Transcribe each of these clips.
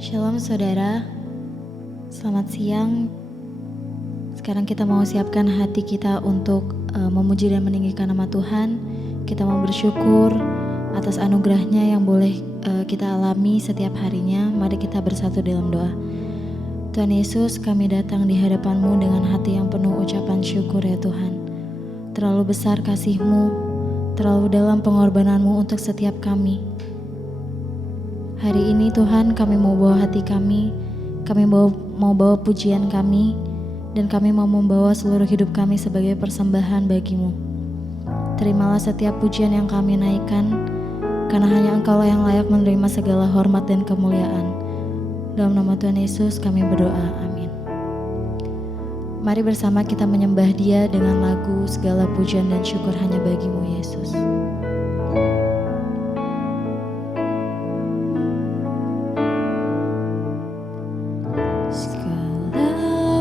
Shalom saudara, selamat siang. Sekarang kita mau siapkan hati kita untuk memuji dan meninggikan nama Tuhan. Kita mau bersyukur atas anugerahnya yang boleh kita alami setiap harinya. Mari kita bersatu dalam doa. Tuhan Yesus, kami datang di hadapan-Mu dengan hati yang penuh ucapan syukur ya Tuhan. Terlalu besar kasih-Mu, terlalu dalam pengorbanan-Mu untuk setiap kami. Hari ini Tuhan, kami mau bawa hati kami mau bawa pujian kami, dan kami mau membawa seluruh hidup kami sebagai persembahan bagi-Mu. Terimalah setiap pujian yang kami naikkan, karena hanya Engkau yang layak menerima segala hormat dan kemuliaan. Dalam nama Tuhan Yesus kami berdoa, amin. Mari bersama kita menyembah Dia dengan lagu segala pujian dan syukur hanya bagi-Mu Yesus.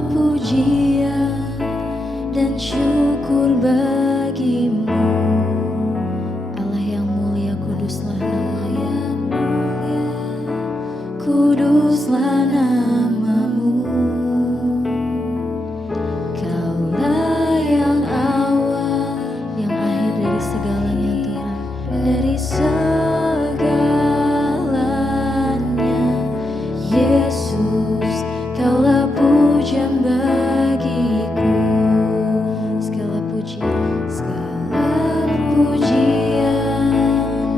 Pujian dan syukur bagi-Mu, Allah yang mulia, kuduslah nama-Mu, kuduslah nama-Mu. Kaulah yang awal, yang akhir dari segalanya Tuhan, dari segalanya. Yesus, Kaulah pujian bagiku, segala pujian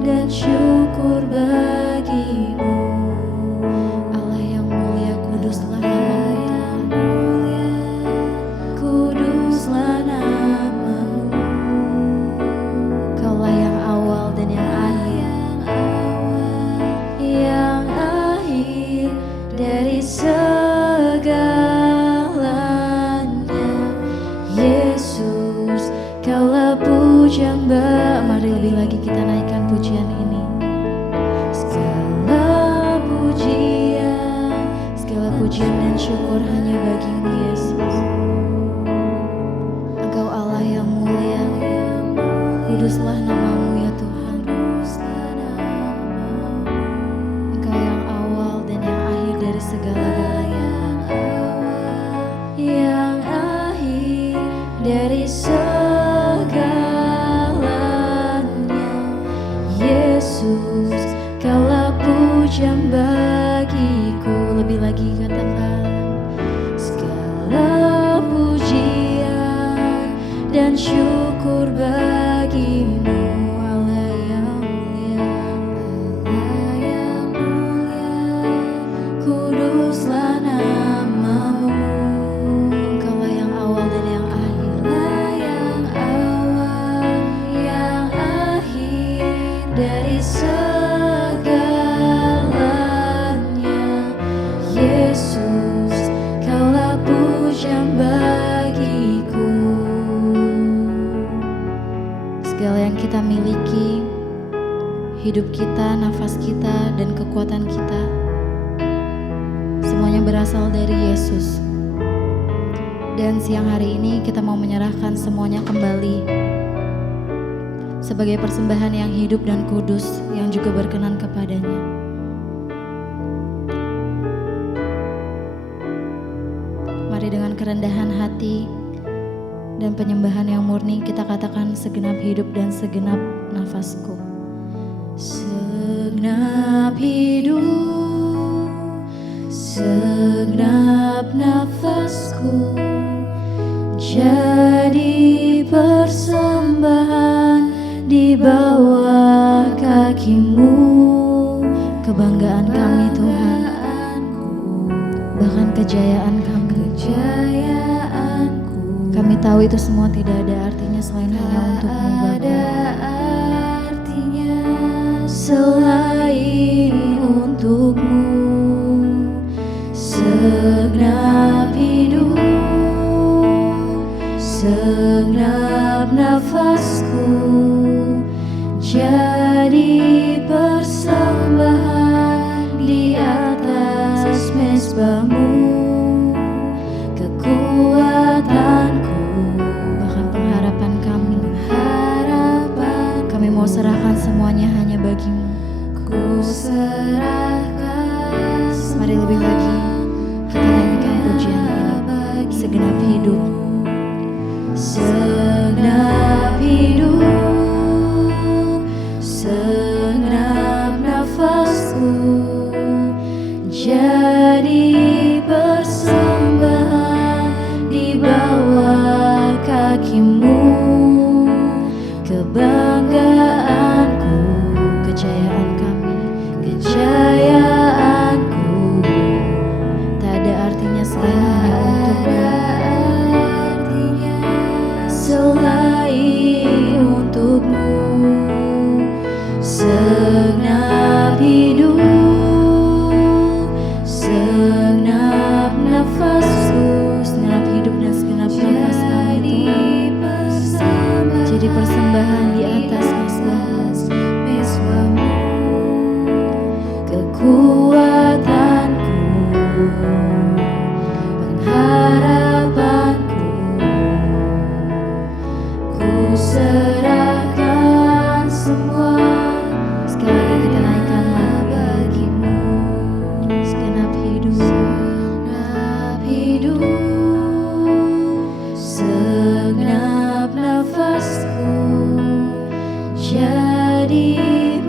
dan syukur bagi-Mu, Allah yang mulia, kuduslah nama-Mu, kuduslah nama-Mu. Kaulah yang awal dan yang akhir dari segalanya. Yesus, Kaulah pujian mari lebih lagi kita naikkan pujian ini. Segala pujian dan syukur hanya bagi-Mu Yesus. Engkau Allah yang mulia, kuduslah nama-Mu ya Tuhan. Engkau yang awal dan yang akhir dari segala-galanya, yang akhir dari segalanya. Yesus, Kaulah pujian bagiku. Lebih lagi katakan, segala pujian dan syukur bagi-Mu, Allah yang mulia, Allah yang mulia, kuduslah nama-Mu. Engkaulah yang awal dan yang akhir, yang awal, yang akhir dari segalanya. Yesus, Kaulah pujian bagiku. Segala yang kita miliki, hidup kita, nafas kita, dan kekuatan kita, semuanya berasal dari Yesus. Dan siang hari ini kita mau menyerahkan semuanya kembali sebagai persembahan yang hidup dan kudus, yang juga berkenan kepadanya. Mari dengan kerendahan hati dan penyembahan yang murni kita katakan, segenap hidup dan segenap nafasku. Segenap hidup, segenap nafasku, jadi persembahan di bawah kaki-Mu. Kebanggaan kami Tuhan, bahkan kejayaan kami. Kami tahu itu semua tidak ada artinya selain hanya untuk-Mu Bapa. Artinya selain untuk-Mu. Segenap hidup, segenap nafasku, jadi persembahan di atas mezbah-Mu. Kekuatanku, bahkan pengharapan kami, kami mau serahkan semuanya hanya bagi-Mu. Ku serahkan. Mari jadi persembahan di bawah kaki-Mu, kebanggaanku, kejayaan kami, kejayaanku, tak ada artinya selain untuk-Mu, segenap hidup, segenap nafasku, segenap hidup dan segenap nafas kami Tuhan, jadi persembahan di atas mezbah-Mu, kekuatanku, pengharapanku, ku serahkan semua. Sekali lagi kita naikkan bagi-Mu, segenap hidup, segenap nafasku, jadi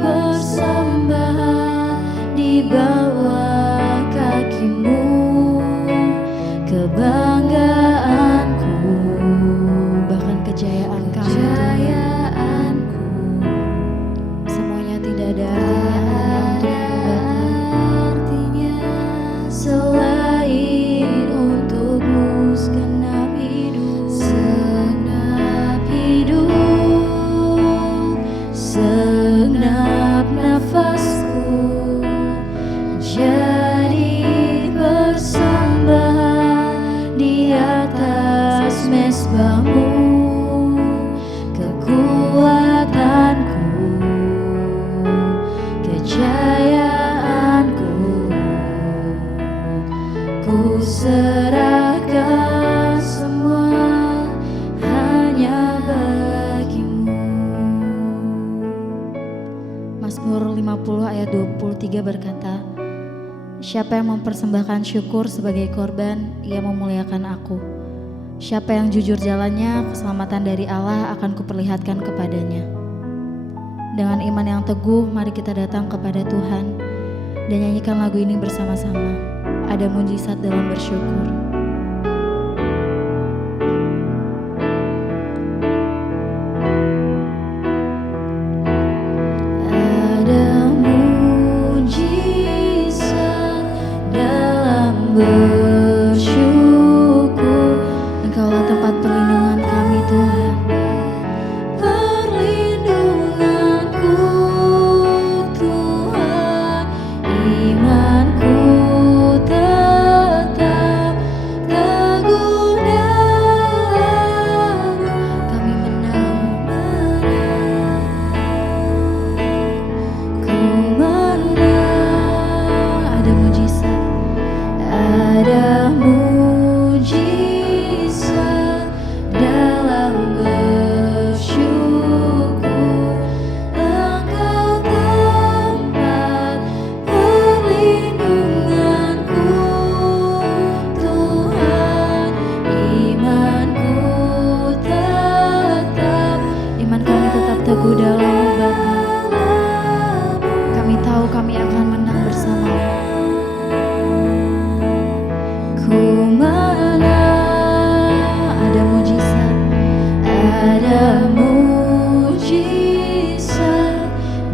persembahan di bawah kaki-Mu, kebanggaanku, bahkan kejayaan kajayaanku, semuanya tidak ada artinya selain untuk-Mu, segenap hidup, segenap nafasku, jadi persembahan di atas mezbah-Mu, kekuatanku, kejayaanku, ku serahkan semua hanya bagi-Mu. Mazmur 50 ayat 23 berkata, siapa yang mempersembahkan syukur sebagai korban, ia memuliakan Aku. Siapa yang jujur jalannya, keselamatan dari Allah akan kuperlihatkan kepadanya. Dengan iman yang teguh, mari kita datang kepada Tuhan dan nyanyikan lagu ini bersama-sama. Ada mujizat dalam bersyukur. Ada mujizat dalam bersyukur. Engkaulah tempat perlindungan kami Tuhan. Perlindunganku Tuhan, imanku tetap teguh dalam-Mu. Kami menang, ku menang. Ada mujizat, ada mujizat dalam bersyukur. Engkau tempat perlindunganku Tuhan, imanku tetap, iman kami tetap teguh dalam Bapa. Kami tahu kami akan menang bersama. Ku menang. Ada mujizat, ada mujizat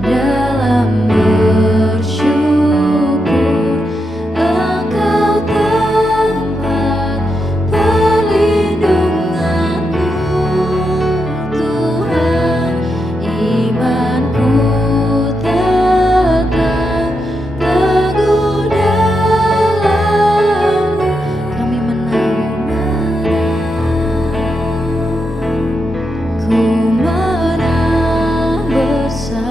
dalam bersyukur. Engkau tempat perlindunganku Tuhan, imanku tetap teguh dalam-Mu. Kami menang, ku menang bersama-Mu.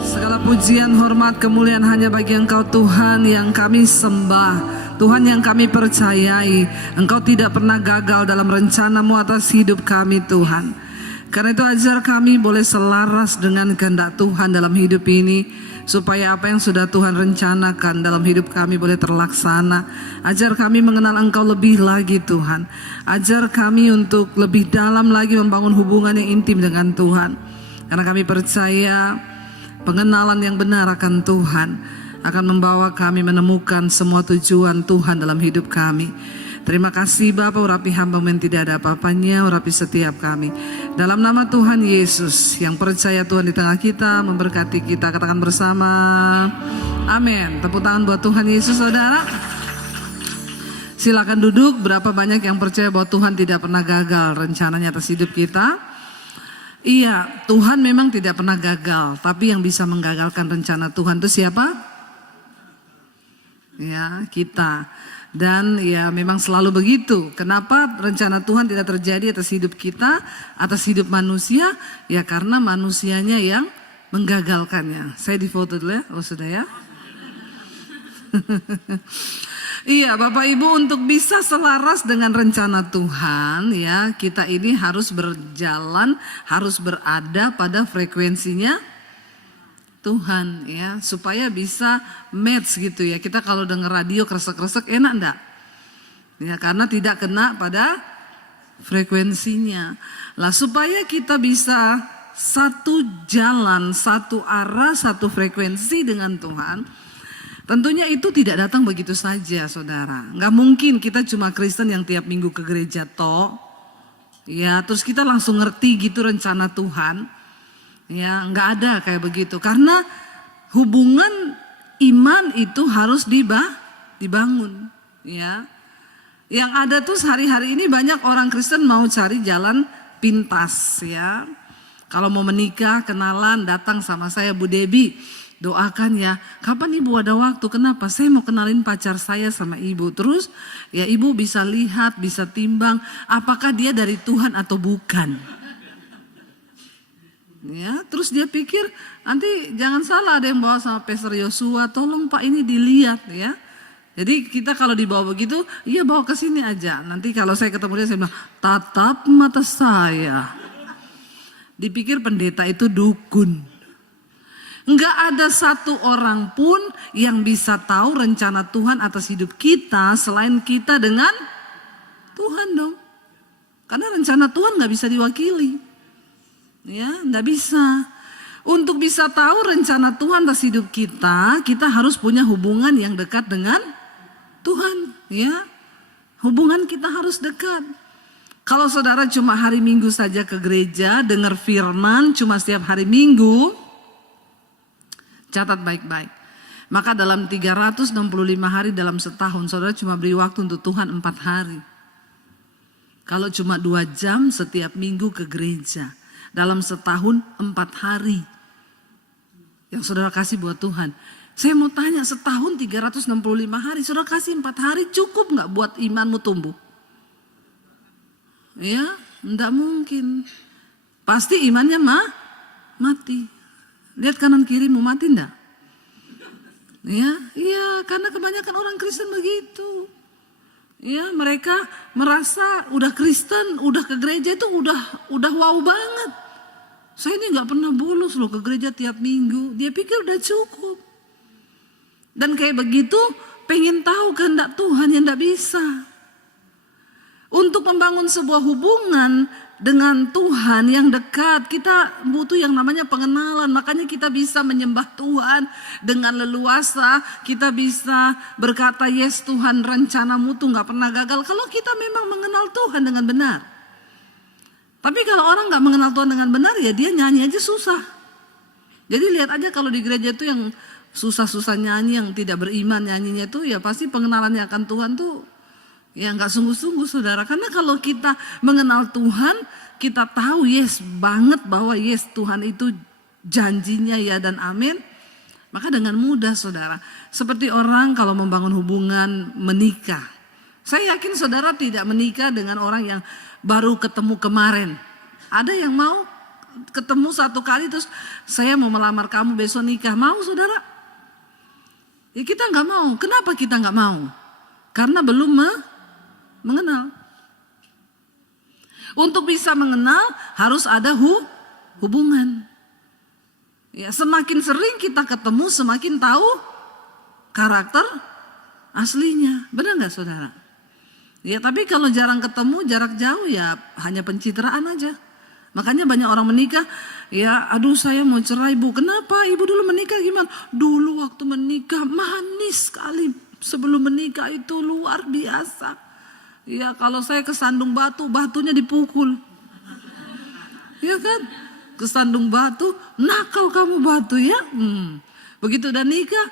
Segala pujian, hormat, kemuliaan hanya bagi Engkau Tuhan yang kami sembah, Tuhan yang kami percayai. Engkau tidak pernah gagal dalam rencana-Mu atas hidup kami Tuhan. Karena itu ajar kami boleh selaras dengan kehendak Tuhan dalam hidup ini. supaya apa yang sudah Tuhan rencanakan dalam hidup kami boleh terlaksana. Ajar kami mengenal Engkau lebih lagi Tuhan. Ajar kami untuk lebih dalam lagi membangun hubungan yang intim dengan Tuhan. Karena kami percaya pengenalan yang benar akan Tuhan akan membawa kami menemukan semua tujuan Tuhan dalam hidup kami. Terima kasih Bapa, urapi hamba yang tidak ada apa-apanya, urapi setiap kami. Dalam nama Tuhan Yesus yang percaya Tuhan di tengah kita, memberkati kita, katakan bersama, amin. Tepuk tangan buat Tuhan Yesus saudara. Silakan duduk. Berapa banyak yang percaya bahwa Tuhan tidak pernah gagal rencananya atas hidup kita? Iya, Tuhan memang tidak pernah gagal, tapi yang bisa menggagalkan rencana Tuhan itu siapa? Ya, kita. Dan ya memang selalu begitu. Kenapa rencana Tuhan tidak terjadi atas hidup kita, atas hidup manusia? Ya karena manusianya yang menggagalkannya. Saya difoto dulu ya, oh sudah ya. Iya Bapak Ibu, untuk bisa selaras dengan rencana Tuhan ya, kita ini harus berjalan, harus berada pada frekuensinya Tuhan ya, supaya bisa match gitu ya. Kita kalau denger radio kresek-kresek enak enggak? Ya karena tidak kena pada frekuensinya. Lah supaya kita bisa satu jalan, satu arah, satu frekuensi dengan Tuhan, tentunya itu tidak datang begitu saja saudara. Nggak mungkin kita cuma Kristen yang tiap minggu ke gereja toh. Ya terus kita langsung ngerti gitu rencana Tuhan. Ya nggak ada kayak begitu. Karena hubungan iman itu harus dibangun. Ya, yang ada tuh hari-hari ini banyak orang Kristen mau cari jalan pintas ya. Kalau mau menikah, kenalan, datang sama saya Bu Debi. Doakan ya, kapan ibu ada waktu? Kenapa? Saya mau kenalin pacar saya sama ibu. Terus ya ibu bisa lihat, bisa timbang apakah dia dari Tuhan atau bukan. Ya, terus dia pikir nanti jangan salah ada yang bawa sama Pastor Yosua, tolong Pak ini dilihat ya. Jadi kita kalau dibawa begitu, iya bawa ke sini aja. Nanti kalau saya ketemu dia saya bilang, tatap mata saya. Dipikir pendeta itu dukun. Enggak ada satu orang pun yang bisa tahu rencana Tuhan atas hidup kita selain kita dengan Tuhan dong. Karena rencana Tuhan nggak bisa diwakili. Ya, enggak bisa. Untuk bisa tahu rencana Tuhan atas hidup kita, kita harus punya hubungan yang dekat dengan Tuhan, ya. Hubungan kita harus dekat. Kalau saudara cuma hari Minggu saja ke gereja, dengar firman cuma setiap hari Minggu, catat baik-baik. Maka dalam 365 hari dalam setahun, saudara cuma beri waktu untuk Tuhan 4 hari. Kalau cuma 2 jam setiap minggu ke gereja, dalam setahun 4 hari yang saudara kasih buat Tuhan. Saya mau tanya, setahun 365 hari, saudara kasih 4 hari cukup gak buat imanmu tumbuh? Ya, enggak mungkin. Pasti imannya mati. Lihat kanan kirimu, mati enggak? Ya, iya, karena kebanyakan orang Kristen begitu. Ya, mereka merasa udah Kristen, udah ke gereja itu udah wow banget. Saya ini nggak pernah bolos loh ke gereja tiap minggu. Dia pikir udah cukup. Dan kayak begitu, pengen tahu kehendak Tuhan yang nggak bisa. Untuk membangun sebuah hubungan dengan Tuhan yang dekat, kita butuh yang namanya pengenalan. Makanya kita bisa menyembah Tuhan dengan leluasa. Kita bisa berkata, yes Tuhan, rencanamu tuh gak pernah gagal. Kalau kita memang mengenal Tuhan dengan benar. Tapi kalau orang gak mengenal Tuhan dengan benar, ya dia nyanyi aja susah. Jadi lihat aja kalau di gereja itu yang susah-susah nyanyi, yang tidak beriman nyanyinya itu, ya pasti pengenalannya akan Tuhan tuh ya nggak sungguh-sungguh saudara. Karena kalau kita mengenal Tuhan, kita tahu yes banget bahwa yes Tuhan itu janjinya ya dan amin. Maka dengan mudah saudara, seperti orang kalau membangun hubungan menikah. Saya yakin saudara tidak menikah dengan orang yang baru ketemu kemarin. Ada yang mau ketemu 1 kali terus saya mau melamar kamu besok nikah, mau saudara? Ya kita nggak mau. Kenapa kita nggak mau? Karena belum mengenal. Untuk bisa mengenal harus ada hubungan. Ya, semakin sering kita ketemu, semakin tahu karakter aslinya. Benar nggak saudara? Ya, tapi kalau jarang ketemu, jarak jauh, ya hanya pencitraan aja. Makanya banyak orang menikah, ya aduh saya mau cerai bu. Kenapa? Ibu dulu menikah gimana? Dulu waktu menikah manis sekali. Sebelum menikah itu luar biasa. Ya kalau saya kesandung batu, batunya dipukul. Ya kan? Kesandung batu, nakal kamu batu ya. Begitu udah nikah,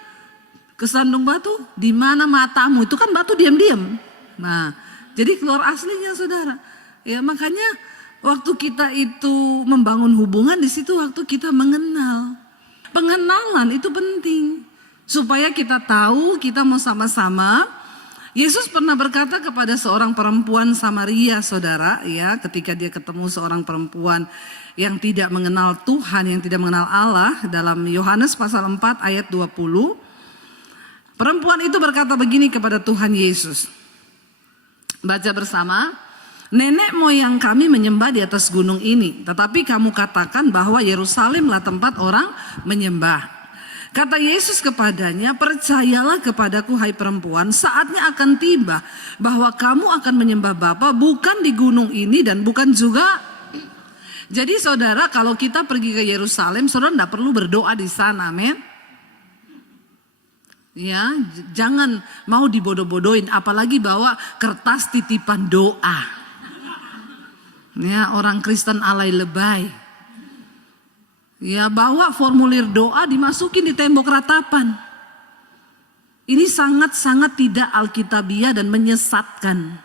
kesandung batu, di mana matamu? Itu kan batu diam-diam. Nah, jadi keluar aslinya saudara. Ya makanya waktu kita itu membangun hubungan, di situ waktu kita mengenal. Pengenalan itu penting. Supaya kita tahu kita mau sama-sama. Yesus pernah berkata kepada seorang perempuan Samaria saudara, ya ketika dia ketemu seorang perempuan yang tidak mengenal Tuhan, yang tidak mengenal Allah, dalam Yohanes pasal 4 ayat 20. Perempuan itu berkata begini kepada Tuhan Yesus. Baca bersama. Nenek moyang kami menyembah di atas gunung ini, tetapi kamu katakan bahwa Yerusalemlah tempat orang menyembah. Kata Yesus kepadanya, percayalah kepadaku hai perempuan, saatnya akan tiba bahwa kamu akan menyembah Bapa bukan di gunung ini dan bukan juga. Jadi saudara, kalau kita pergi ke Yerusalem, saudara tidak perlu berdoa di sana, amin. Ya, jangan mau dibodoh-bodohin, apalagi bawa kertas titipan doa. Ya, orang Kristen alay lebay. Ya, bawa formulir doa dimasukin di tembok ratapan. Ini sangat-sangat tidak alkitabiah dan menyesatkan.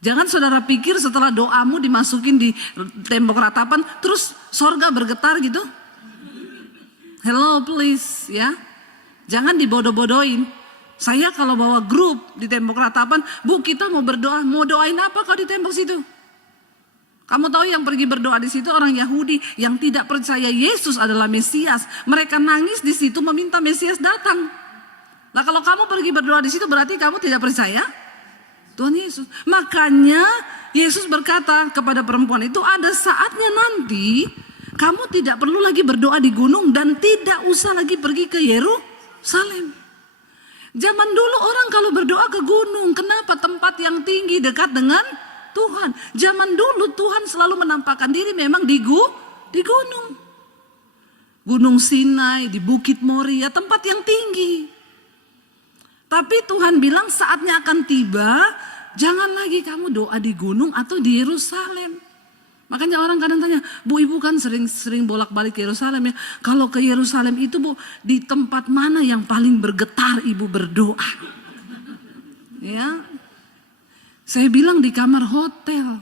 Jangan saudara pikir setelah doamu dimasukin di tembok ratapan, terus sorga bergetar gitu. Hello please ya. Jangan dibodoh-bodohin. Saya kalau bawa grup di tembok ratapan, bu kita mau berdoa, mau doain apa kalau di tembok situ? Kamu tahu yang pergi berdoa di situ orang Yahudi yang tidak percaya Yesus adalah Mesias. Mereka nangis di situ meminta Mesias datang. Nah kalau kamu pergi berdoa di situ berarti kamu tidak percaya Tuhan Yesus. Makanya Yesus berkata kepada perempuan itu, ada saatnya nanti kamu tidak perlu lagi berdoa di gunung dan tidak usah lagi pergi ke Yerusalem. Zaman dulu orang kalau berdoa ke gunung, kenapa? Tempat yang tinggi dekat dengan Tuhan. Zaman dulu Tuhan selalu menampakkan diri memang di gunung. Gunung Sinai, di Bukit Moria, tempat yang tinggi. Tapi Tuhan bilang saatnya akan tiba, jangan lagi kamu doa di gunung atau di Yerusalem. Makanya orang kadang tanya, bu ibu kan sering bolak-balik ke Yerusalem ya. Kalau ke Yerusalem itu bu, di tempat mana yang paling bergetar ibu berdoa? Ya, saya bilang di kamar hotel.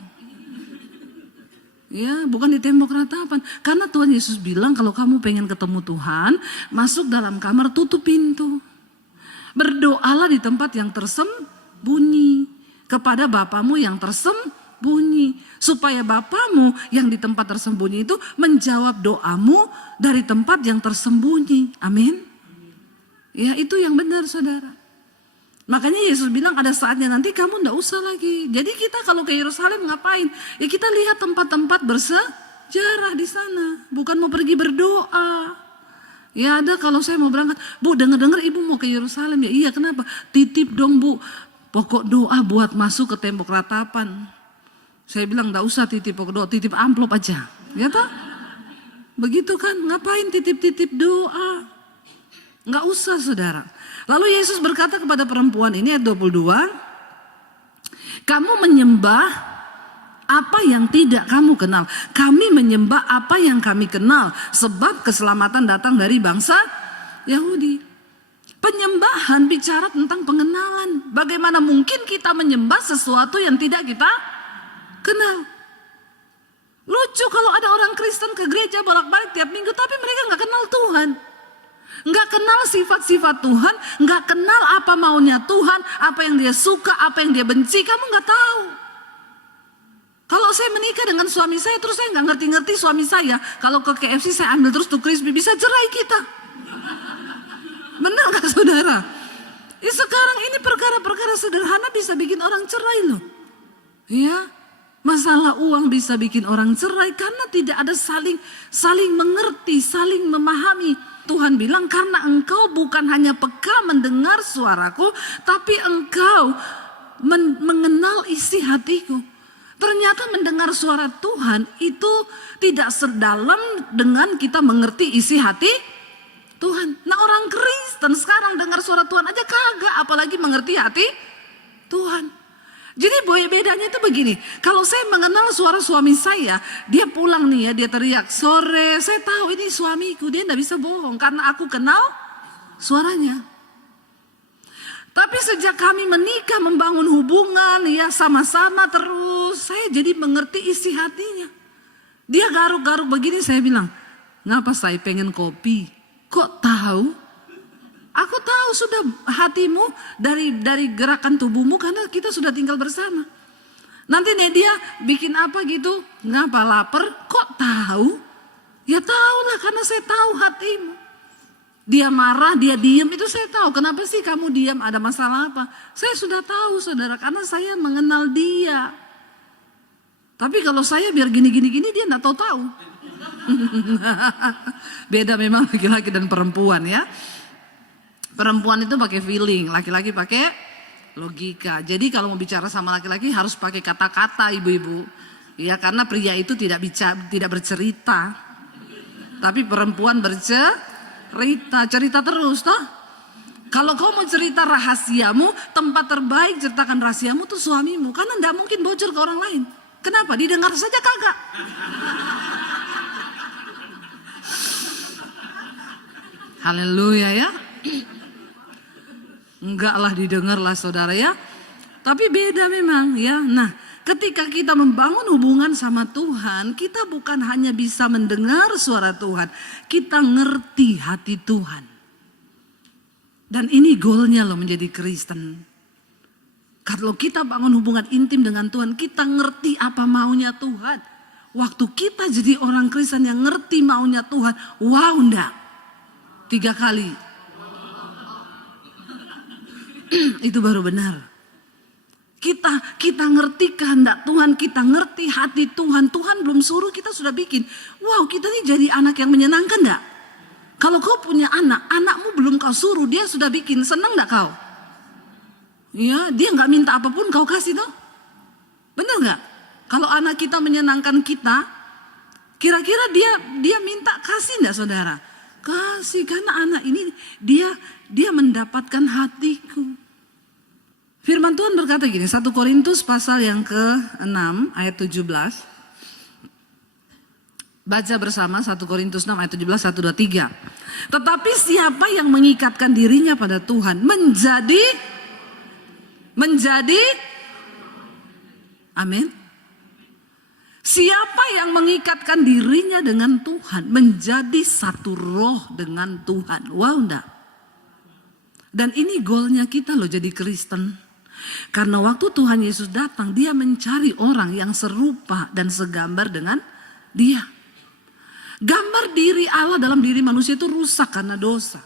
Ya, bukan di tembok ratapan. Karena Tuhan Yesus bilang kalau kamu pengen ketemu Tuhan, masuk dalam kamar, tutup pintu. Berdoalah di tempat yang tersembunyi kepada Bapamu yang tersembunyi, supaya Bapamu yang di tempat tersembunyi itu menjawab doamu dari tempat yang tersembunyi. Amin. Ya, itu yang benar saudara. Makanya Yesus bilang ada saatnya nanti kamu enggak usah lagi. Jadi kita kalau ke Yerusalem ngapain? Ya kita lihat tempat-tempat bersejarah di sana, bukan mau pergi berdoa. Ya ada kalau saya mau berangkat, bu dengar-dengar ibu mau ke Yerusalem ya, iya kenapa? Titip dong bu, pokok doa buat masuk ke tembok ratapan. Saya bilang enggak usah titip pokok doa, titip amplop aja. Ya toh? Begitu kan, ngapain titip-titip doa? Enggak usah saudara. Lalu Yesus berkata kepada perempuan ini ayat 22, kamu menyembah apa yang tidak kamu kenal. Kami menyembah apa yang kami kenal, sebab keselamatan datang dari bangsa Yahudi. Penyembahan bicara tentang pengenalan. Bagaimana mungkin kita menyembah sesuatu yang tidak kita kenal? Lucu kalau ada orang Kristen ke gereja bolak-balik tiap minggu, tapi mereka nggak kenal Tuhan. Nggak kenal sifat-sifat Tuhan, nggak kenal apa maunya Tuhan, apa yang dia suka, apa yang dia benci, kamu nggak tahu. Kalau saya menikah dengan suami saya, terus saya nggak ngerti-ngerti suami saya, kalau ke KFC saya ambil terus tuh crispy, bisa cerai kita. Benar gak saudara? Sekarang ini perkara-perkara sederhana bisa bikin orang cerai loh. Ya, Masalah uang bisa bikin orang cerai karena tidak ada saling mengerti, saling memahami. Tuhan bilang karena engkau bukan hanya peka mendengar suaraku, tapi engkau mengenal isi hatiku. Ternyata mendengar suara Tuhan itu tidak sedalam dengan kita mengerti isi hati Tuhan. Nah, orang Kristen sekarang dengar suara Tuhan aja kagak, apalagi mengerti hati Tuhan. Jadi bedanya itu begini, kalau saya mengenal suara suami saya, dia pulang nih ya, dia teriak, sore, saya tahu ini suamiku, dia tidak bisa bohong karena aku kenal suaranya. Tapi sejak kami menikah, membangun hubungan ya sama-sama terus, saya jadi mengerti isi hatinya. Dia garuk-garuk begini, saya bilang, ngapa saya pengen kopi? Kok tahu? Aku tahu sudah hatimu dari gerakan tubuhmu karena kita sudah tinggal bersama. Nanti dia bikin apa gitu, ngapa lapar? Kok tahu? Ya tahulah karena saya tahu hatimu. Dia marah, dia diam itu saya tahu. Kenapa sih kamu diam? Ada masalah apa? Saya sudah tahu saudara karena saya mengenal dia. Tapi kalau saya biar gini dia enggak tahu. Beda memang laki-laki dan perempuan ya. Perempuan itu pakai feeling, laki-laki pakai logika. Jadi kalau mau bicara sama laki-laki harus pakai kata-kata ibu-ibu. Ya karena pria itu tidak bercerita. Tapi perempuan cerita terus toh. Kalau kau mau cerita rahasiamu, tempat terbaik ceritakan rahasiamu tuh suamimu. Karena enggak mungkin bocor ke orang lain. Kenapa? Didengar saja kagak. Haleluya ya. Enggak lah didengar lah saudara ya. Tapi beda memang ya. Nah ketika kita membangun hubungan sama Tuhan, kita bukan hanya bisa mendengar suara Tuhan, kita ngerti hati Tuhan. Dan ini goalnya loh menjadi Kristen. Kalau kita bangun hubungan intim dengan Tuhan, kita ngerti apa maunya Tuhan. Waktu kita jadi orang Kristen yang ngerti maunya Tuhan, wow enggak? 3 kali. Itu baru benar. Kita ngerti kehendak Tuhan, kita ngerti hati Tuhan. Tuhan belum suruh kita sudah bikin. Wow, kita ini jadi anak yang menyenangkan enggak? Kalau kau punya anak, anakmu belum kau suruh, dia sudah bikin. Senang enggak kau? Ya, dia enggak minta apapun kau kasih toh? Benar enggak? Kalau anak kita menyenangkan kita, kira-kira dia minta kasih enggak saudara? Kasih, karena anak ini dia mendapatkan hatiku. Firman Tuhan berkata gini, 1 Korintus pasal yang ke-6 ayat 17. Baca bersama 1 Korintus 6 ayat 17, 1, 2, 3. Tetapi siapa yang mengikatkan dirinya pada Tuhan menjadi amin. Siapa yang mengikatkan dirinya dengan Tuhan menjadi satu roh dengan Tuhan. Wow enggak? Dan ini goalnya kita loh jadi Kristen. Karena waktu Tuhan Yesus datang, dia mencari orang yang serupa dan segambar dengan dia. Gambar diri Allah dalam diri manusia itu rusak karena dosa.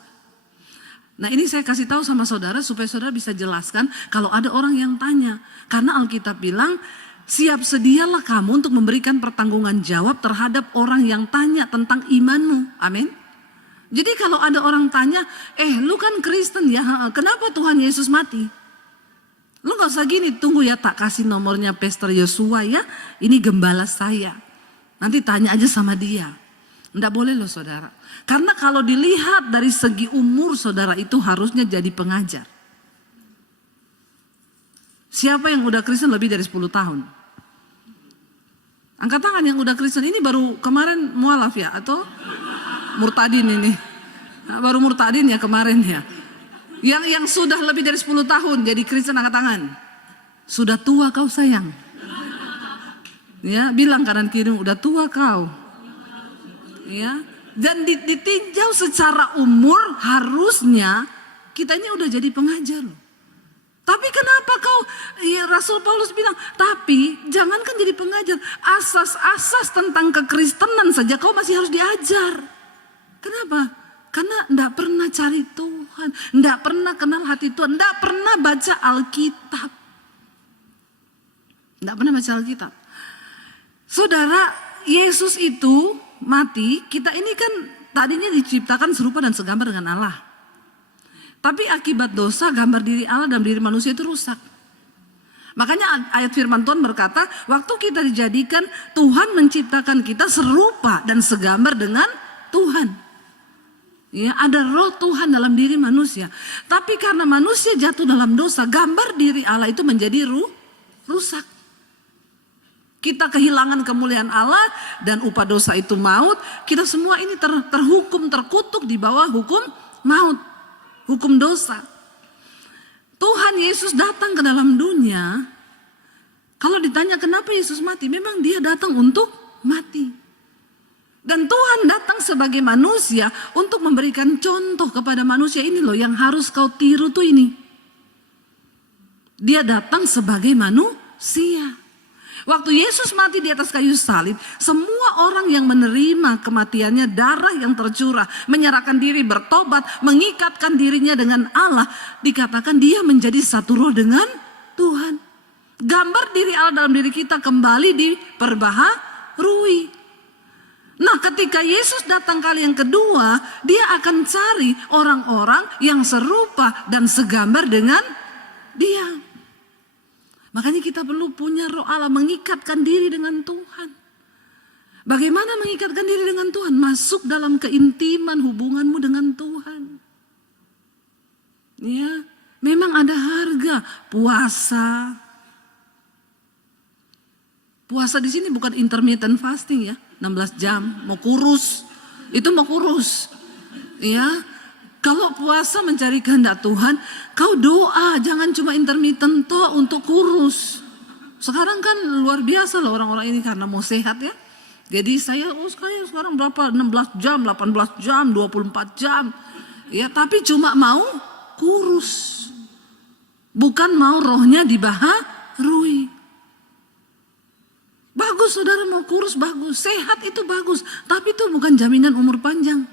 Nah ini saya kasih tahu sama saudara supaya saudara bisa jelaskan kalau ada orang yang tanya. Karena Alkitab bilang, siap sedialah kamu untuk memberikan pertanggungan jawab terhadap orang yang tanya tentang imanmu. Amin. Jadi kalau ada orang tanya, lu kan Kristen ya, kenapa Tuhan Yesus mati? Lu gak usah gini, tunggu ya tak kasih nomornya Pastor Yosua ya, ini gembala saya. Nanti tanya aja sama dia. Enggak boleh loh saudara. Karena kalau dilihat dari segi umur saudara itu harusnya jadi pengajar. Siapa yang udah Kristen lebih dari 10 tahun? Angkat tangan yang udah Kristen, ini baru kemarin mualaf ya atau murtadin ini. Nah, baru murtadin ya kemarin ya. Yang sudah lebih dari 10 tahun jadi Kristen angkat tangan. Sudah tua kau sayang. Ya, bilang kanan kiri udah tua kau. Ya, dan ditinjau secara umur harusnya kita ini udah jadi pengajar loh. Tapi kenapa kau, ya Rasul Paulus bilang, tapi jangankan jadi pengajar, asas-asas tentang kekristenan saja kau masih harus diajar. Kenapa? Karena enggak pernah cari Tuhan, enggak pernah kenal hati Tuhan, enggak pernah baca Alkitab. Enggak pernah baca Alkitab. Saudara, Yesus itu mati, kita ini kan tadinya diciptakan serupa dan segambar dengan Allah. Tapi akibat dosa, gambar diri Allah dan diri manusia itu rusak. Makanya ayat firman Tuhan berkata, waktu kita dijadikan, Tuhan menciptakan kita serupa dan segambar dengan Tuhan. Ya, ada roh Tuhan dalam diri manusia. Tapi karena manusia jatuh dalam dosa, gambar diri Allah itu menjadi rusak. Kita kehilangan kemuliaan Allah dan upah dosa itu maut. Kita semua ini terhukum, terkutuk di bawah hukum maut, hukum dosa. Tuhan Yesus datang ke dalam dunia. Kalau ditanya kenapa Yesus mati, memang dia datang untuk mati. Dan Tuhan datang sebagai manusia untuk memberikan contoh kepada manusia, ini loh yang harus kau tiru tuh ini. Dia datang sebagai manusia. Waktu Yesus mati di atas kayu salib, semua orang yang menerima kematiannya, darah yang tercurah, menyerahkan diri, bertobat, mengikatkan dirinya dengan Allah, dikatakan dia menjadi satu roh dengan Tuhan. Gambar diri Allah dalam diri kita kembali diperbaharui. Nah, ketika Yesus datang kali yang kedua, dia akan cari orang-orang yang serupa dan segambar dengan dia. Makanya kita perlu punya roh Allah, mengikatkan diri dengan Tuhan. Bagaimana mengikatkan diri dengan Tuhan? Masuk dalam keintiman hubunganmu dengan Tuhan. Ya, memang ada harga puasa. Puasa di sini bukan intermittent fasting ya, 16 jam, mau kurus. Itu mau kurus. Ya. Kalau puasa mencari kehendak Tuhan, kau doa, jangan cuma intermittent toh untuk kurus. Sekarang kan luar biasa loh orang-orang ini karena mau sehat ya. Jadi saya sekarang berapa 16 jam, 18 jam, 24 jam. Ya, tapi cuma mau kurus. Bukan mau rohnya dibaharui. Bagus saudara mau kurus, bagus. Sehat itu bagus, tapi itu bukan jaminan umur panjang.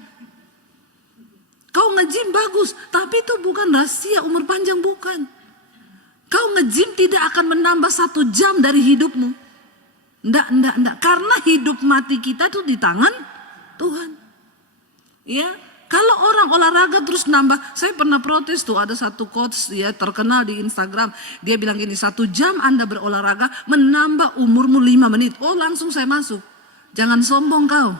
Kau nge-gym bagus, tapi itu bukan rahasia umur panjang, bukan. Kau nge-gym tidak akan menambah 1 jam dari hidupmu. Enggak. Karena hidup mati kita tuh di tangan Tuhan. Ya, kalau orang olahraga terus nambah, saya pernah protes tuh, ada satu coach ya terkenal di Instagram. Dia bilang gini, 1 jam Anda berolahraga menambah umurmu 5 menit. Oh, langsung saya masuk. Jangan sombong kau.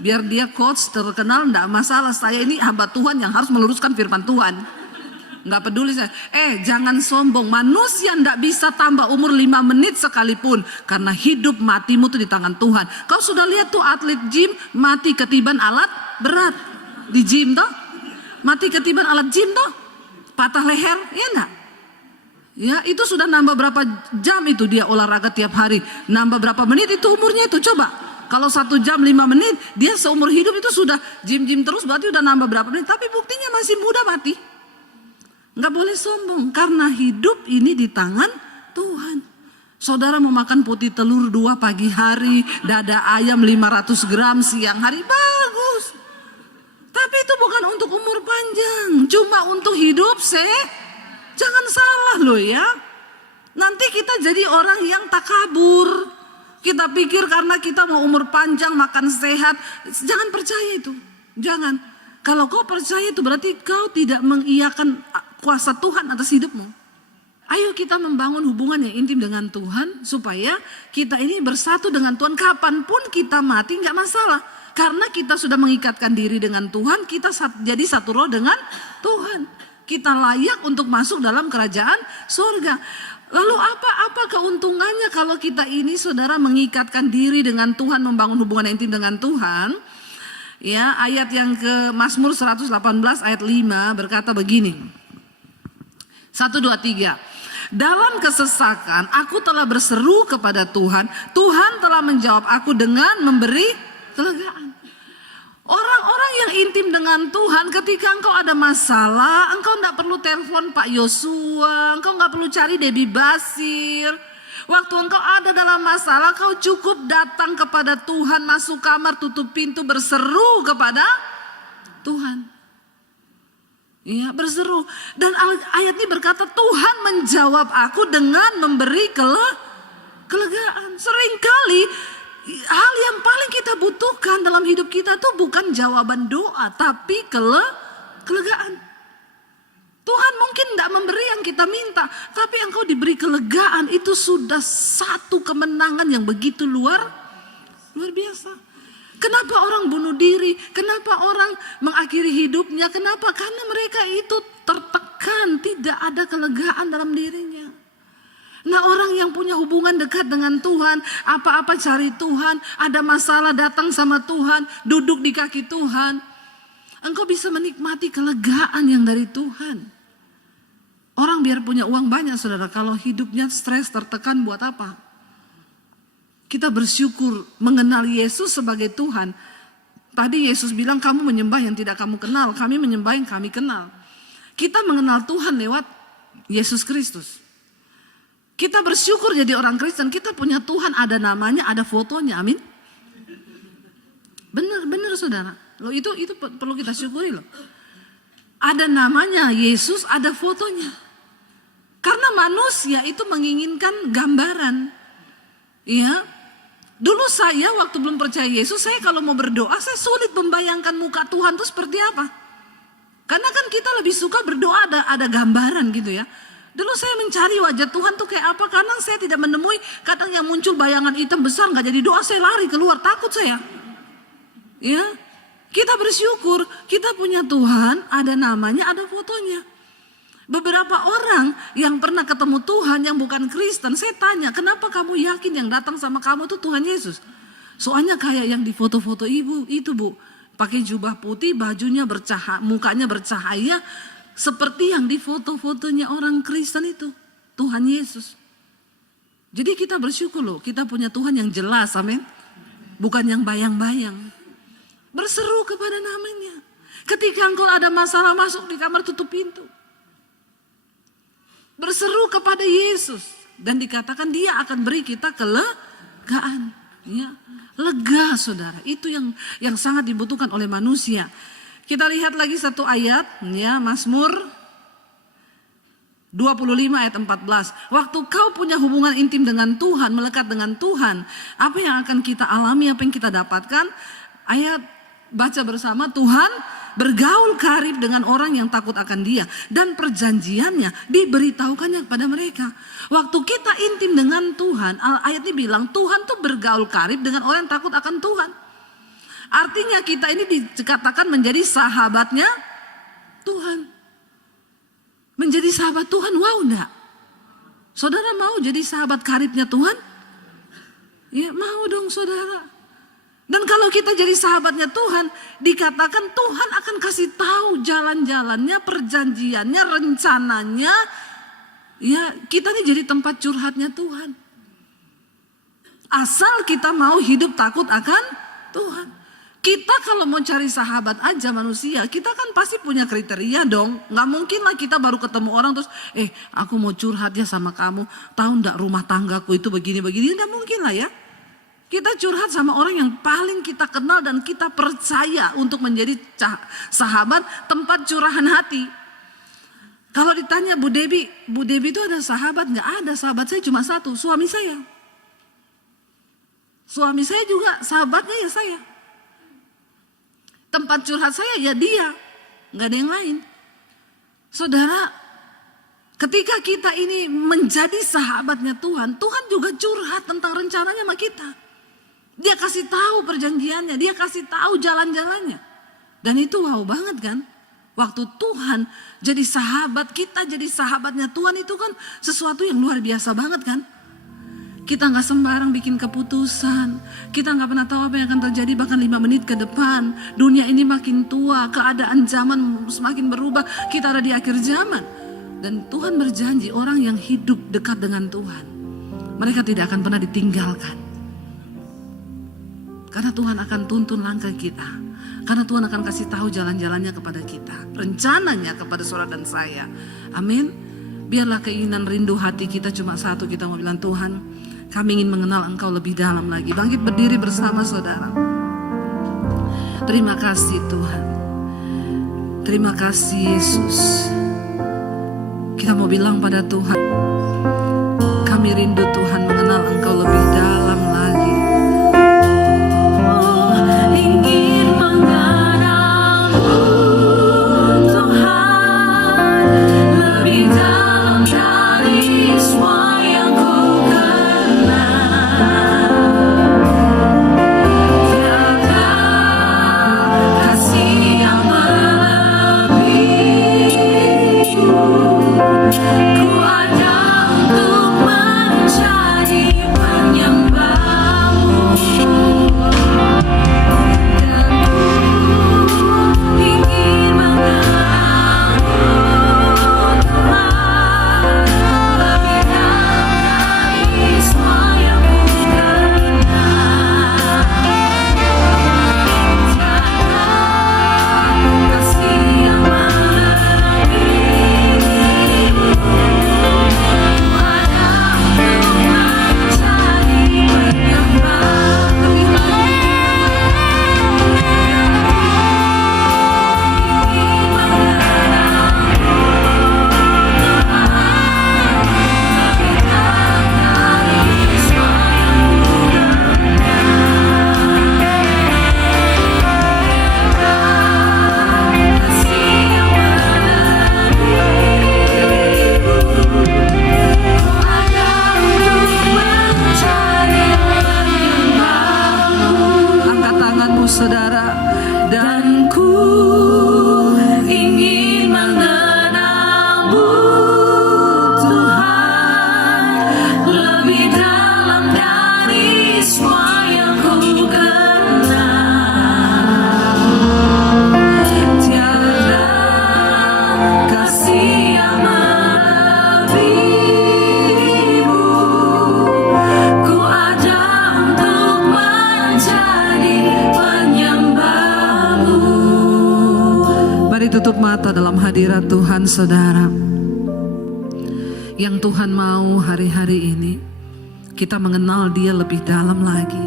Biar dia coach terkenal enggak masalah, saya ini hamba Tuhan yang harus meluruskan firman Tuhan. Enggak peduli saya. Jangan sombong, manusia enggak bisa tambah umur 5 menit sekalipun. Karena hidup matimu tuh di tangan Tuhan. Kau sudah lihat tuh atlet gym mati ketiban alat berat. Di gym toh. Mati ketiban alat gym toh. Patah leher, ya enggak? Ya, itu sudah nambah berapa jam itu dia olahraga tiap hari. Nambah berapa menit itu umurnya itu, coba. Kalau 1 jam 5 menit, dia seumur hidup itu sudah gym terus, berarti udah nambah berapa menit. Tapi buktinya masih muda mati. Nggak boleh sombong, karena hidup ini di tangan Tuhan. Saudara mau makan putih telur 2 pagi hari, dada ayam 500 gram siang hari, bagus. Tapi itu bukan untuk umur panjang, cuma untuk hidup Jangan salah loh ya. Nanti kita jadi orang yang takabur. Kita pikir karena kita mau umur panjang, makan sehat. Jangan percaya itu. Jangan. Kalau kau percaya itu berarti kau tidak mengiyakan kuasa Tuhan atas hidupmu. Ayo kita membangun hubungan yang intim dengan Tuhan. Supaya kita ini bersatu dengan Tuhan. Kapanpun kita mati gak masalah. Karena kita sudah mengikatkan diri dengan Tuhan. Kita jadi satu roh dengan Tuhan. Kita layak untuk masuk dalam kerajaan surga. Lalu apa keuntungannya kalau kita ini saudara mengikatkan diri dengan Tuhan, membangun hubungan yang intim dengan Tuhan? Ya, ayat yang ke Mazmur 118 ayat 5 berkata begini. 1, 2, 3. Dalam kesesakan aku telah berseru kepada Tuhan. Tuhan telah menjawab aku dengan memberi kelegaan. Orang-orang yang intim dengan Tuhan, ketika engkau ada masalah, engkau tidak perlu telepon Pak Yosua, engkau nggak perlu cari Debbie Basir. Waktu engkau ada dalam masalah, kau cukup datang kepada Tuhan, masuk kamar, tutup pintu, berseru kepada Tuhan. Iya, berseru. Dan ayat ini berkata, Tuhan menjawab aku dengan memberi Kelegaan. Seringkali hal yang paling kita butuhkan dalam hidup kita tuh bukan jawaban doa, tapi kelegaan. Tuhan mungkin tidak memberi yang kita minta, tapi engkau diberi kelegaan, itu sudah satu kemenangan yang begitu luar biasa. Kenapa orang bunuh diri? Kenapa orang mengakhiri hidupnya? Kenapa? Karena mereka itu tertekan, tidak ada kelegaan dalam dirinya. Nah, orang yang punya hubungan dekat dengan Tuhan, apa-apa cari Tuhan, ada masalah datang sama Tuhan, duduk di kaki Tuhan, engkau bisa menikmati kelegaan yang dari Tuhan. Orang biar punya uang banyak, saudara, kalau hidupnya stres, tertekan, buat apa? Kita bersyukur mengenal Yesus sebagai Tuhan. Tadi Yesus bilang, kamu menyembah yang tidak kamu kenal, kami menyembah yang kami kenal. Kita mengenal Tuhan lewat Yesus Kristus. Kita bersyukur jadi orang Kristen, kita punya Tuhan, ada namanya, ada fotonya, amin. Benar saudara, loh itu perlu kita syukuri loh. Ada namanya Yesus, ada fotonya. Karena manusia itu menginginkan gambaran. Ya, dulu saya waktu belum percaya Yesus, saya kalau mau berdoa, saya sulit membayangkan muka Tuhan itu seperti apa. Karena kan kita lebih suka berdoa ada gambaran gitu ya. Dulu saya mencari wajah Tuhan tuh kayak apa, kadang saya tidak menemui, kadang yang muncul bayangan hitam besar, nggak jadi doa, saya lari keluar, takut saya. Ya, kita bersyukur, kita punya Tuhan, ada namanya, ada fotonya. Beberapa orang yang pernah ketemu Tuhan yang bukan Kristen, saya tanya, kenapa kamu yakin yang datang sama kamu tuh Tuhan Yesus? Soalnya kayak yang di foto-foto ibu itu bu, pakai jubah putih, bajunya bercahaya, mukanya bercahaya, seperti yang di foto-fotonya orang Kristen itu, Tuhan Yesus. Jadi kita bersyukur loh, kita punya Tuhan yang jelas, amin. Bukan yang bayang-bayang. Berseru kepada namanya. Ketika engkau ada masalah, masuk di kamar, tutup pintu. Berseru kepada Yesus. Dan dikatakan dia akan beri kita kelegaan. Ya, lega saudara, itu yang sangat dibutuhkan oleh manusia. Kita lihat lagi satu ayat, ya, Mazmur 25 ayat 14. Waktu kau punya hubungan intim dengan Tuhan, melekat dengan Tuhan, apa yang akan kita alami, apa yang kita dapatkan? Ayat baca bersama, Tuhan bergaul karib dengan orang yang takut akan Dia, dan perjanjiannya diberitahukannya kepada mereka. Waktu kita intim dengan Tuhan, ayat ini bilang Tuhan tuh bergaul karib dengan orang yang takut akan Tuhan. Artinya kita ini dikatakan menjadi sahabatnya Tuhan. Menjadi sahabat Tuhan, wow enggak? Saudara mau jadi sahabat karibnya Tuhan? Ya mau dong saudara. Dan kalau kita jadi sahabatnya Tuhan, dikatakan Tuhan akan kasih tahu jalan-jalannya, perjanjiannya, rencananya. Ya kita ini jadi tempat curhatnya Tuhan. Asal kita mau hidup takut akan Tuhan. Kita kalau mau cari sahabat aja manusia, kita kan pasti punya kriteria dong. Gak mungkin lah kita baru ketemu orang terus, aku mau curhat ya sama kamu, tahu ndak rumah tanggaku itu begini-begini, nggak mungkin lah ya. Kita curhat sama orang yang paling kita kenal dan kita percaya untuk menjadi sahabat, tempat curahan hati. Kalau ditanya Bu Debi itu ada sahabat? Nggak ada, sahabat saya cuma satu, suami saya. Suami saya juga sahabatnya ya saya. Tempat curhat saya ya dia, nggak ada yang lain. Saudara, ketika kita ini menjadi sahabatnya Tuhan, Tuhan juga curhat tentang rencananya sama kita. Dia kasih tahu perjanjiannya, dia kasih tahu jalan-jalannya. Dan itu wow banget kan? Waktu Tuhan jadi sahabat kita, jadi sahabatnya Tuhan itu kan sesuatu yang luar biasa banget kan? Kita nggak sembarang bikin keputusan. Kita nggak pernah tahu apa yang akan terjadi bahkan 5 menit ke depan. Dunia ini makin tua, keadaan zaman semakin berubah. Kita ada di akhir zaman. Dan Tuhan berjanji orang yang hidup dekat dengan Tuhan, mereka tidak akan pernah ditinggalkan. Karena Tuhan akan tuntun langkah kita. Karena Tuhan akan kasih tahu jalan-jalannya kepada kita. Rencananya kepada saudara dan saya. Amin. Biarlah keinginan rindu hati kita cuma satu. Kita mau bilang, Tuhan, kami ingin mengenal Engkau lebih dalam lagi. Bangkit berdiri bersama saudara. Terima kasih Tuhan. Terima kasih Yesus. Kita mau bilang pada Tuhan, kami rindu Tuhan mengenal mengenal Engkau lebih dalam lagi. Ingin mengenal-Mu Tuhan, lebih dalam dari semua yang ku kenal. Tiada kasih yang melebihi-Mu. Ku ada untuk mencari penyembah-Mu. Dan ku ingin mengenal-Mu Tuhan, lebih dalam dari semua yang ku kenal. Tiada kasih yang melebihi-Mu. Ku ada untuk mencari penyembah lebih lagi. Angkat tanganmu saudara. Dan Ku ingin mengenal-Mu Tuhan, lebih dalam dari semua yang ku kenal. Tiada kasih yang melebihi-Mu. Ku ada untuk menjadi penyembah-Mu. mari tutup mata dalam hadirat Tuhan saudara. Yang Tuhan mau hari-hari ini kita mengenal Dia lebih dalam lagi.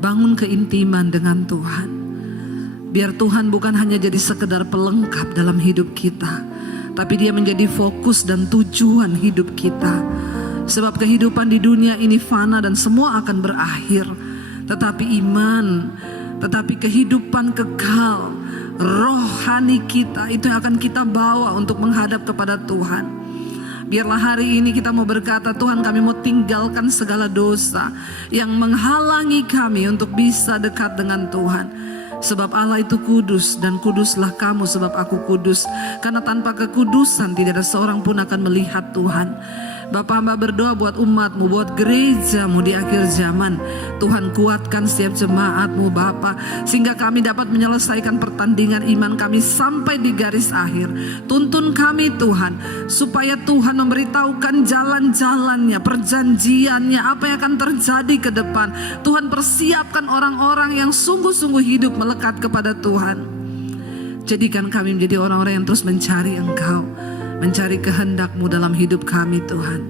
Bangun keintiman dengan Tuhan. Biar Tuhan bukan hanya jadi sekedar pelengkap dalam hidup kita, tapi Dia menjadi fokus dan tujuan hidup kita. Sebab kehidupan di dunia ini fana dan semua akan berakhir. Tetapi iman, tetapi kehidupan kekal, rohani kita itu yang akan kita bawa untuk menghadap kepada Tuhan. Biarlah hari ini kita mau berkata, Tuhan, kami mau tinggalkan segala dosa yang menghalangi kami untuk bisa dekat dengan Tuhan. Sebab Allah itu kudus dan kuduslah kamu sebab aku kudus. Karena tanpa kekudusan tidak ada seorang pun akan melihat Tuhan. Bapa, hamba berdoa buat umatmu, buat gerejamu di akhir zaman. Tuhan kuatkan setiap jemaatmu Bapa, sehingga kami dapat menyelesaikan pertandingan iman kami sampai di garis akhir. Tuntun kami Tuhan, supaya Tuhan memberitahukan jalan-jalannya, perjanjiannya, apa yang akan terjadi ke depan. Tuhan persiapkan orang-orang yang sungguh-sungguh hidup melekat kepada Tuhan. Jadikan kami menjadi orang-orang yang terus mencari Engkau, mencari kehendak-Mu dalam hidup kami Tuhan,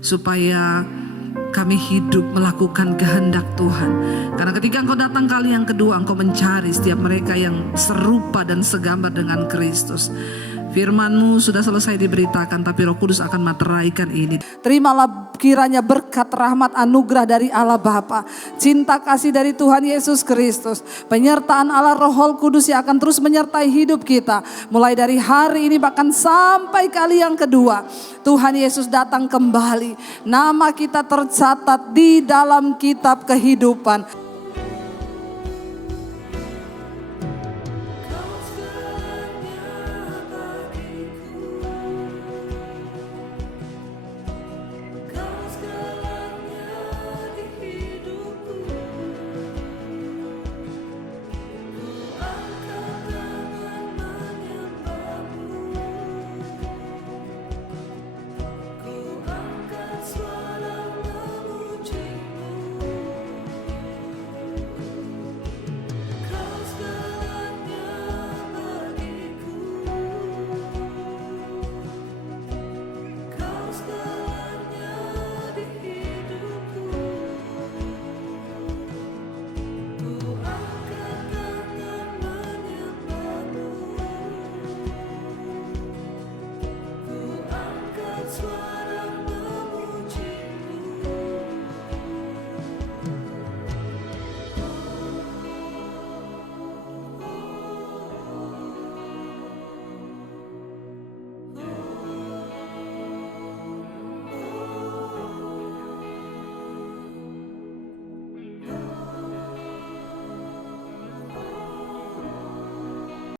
supaya kami hidup melakukan kehendak Tuhan. Karena ketika Engkau datang kali yang kedua, Engkau mencari setiap mereka yang serupa dan segambar dengan Kristus. Firman-Mu sudah selesai diberitakan, tapi Roh Kudus akan materaikan ini. Terimalah kiranya berkat, rahmat, anugerah dari Allah Bapa, cinta kasih dari Tuhan Yesus Kristus, penyertaan Allah Roh Kudus yang akan terus menyertai hidup kita. Mulai dari hari ini bahkan sampai kali yang kedua, Tuhan Yesus datang kembali. Nama kita tercatat di dalam kitab kehidupan.